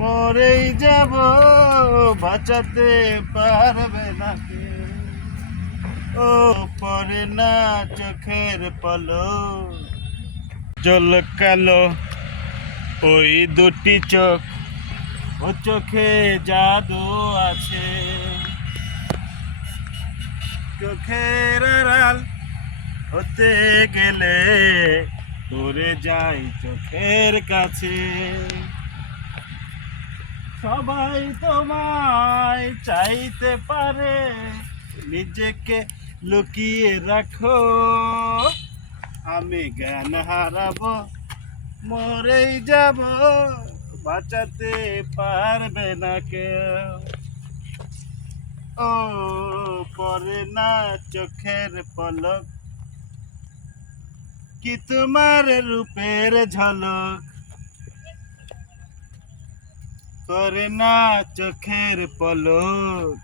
মরেই যাব, বাঁচাতে পারবে না। ও, পরে না চোখের পলো জল কালো, ওই দুটি চোখ, ও চোখে জাদু আছে চোখের আড়াল হতে গেলে দূরে যাই চোখের কাছে সবাই তোমায় চাইতে পারে, নিজেকে লুকিয়ে রাখো। আমি জ্ঞান হারাবো, মরেই যাব, বাঁচাতে পারবে না কেউ। ও, পরে না চোখের পলক, কি তোমার রূপের ঝলক? করে না চোখের পলক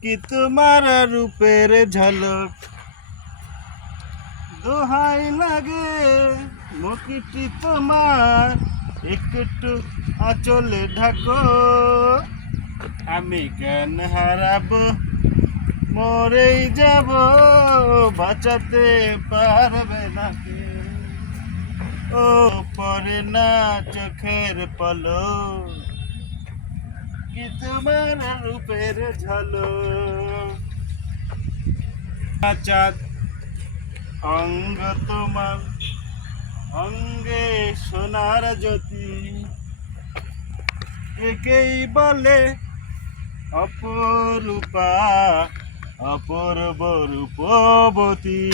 কি তোমার রূপের ঝলক দোহাই লাগে মুখটি তোমার একটু আঁচলে ঢাকো আমি জ্ঞান হারাবো মরেই যাব বাঁচাতে পারবে না। ও পরে না চোখের পলো কি তোমার রূপের ঝলক? চাঁদ অঙ্গ তোমার, অঙ্গে সোনার জ্যোতি। একেই বলে অপরূপা, অপূর্ব রূপবতী।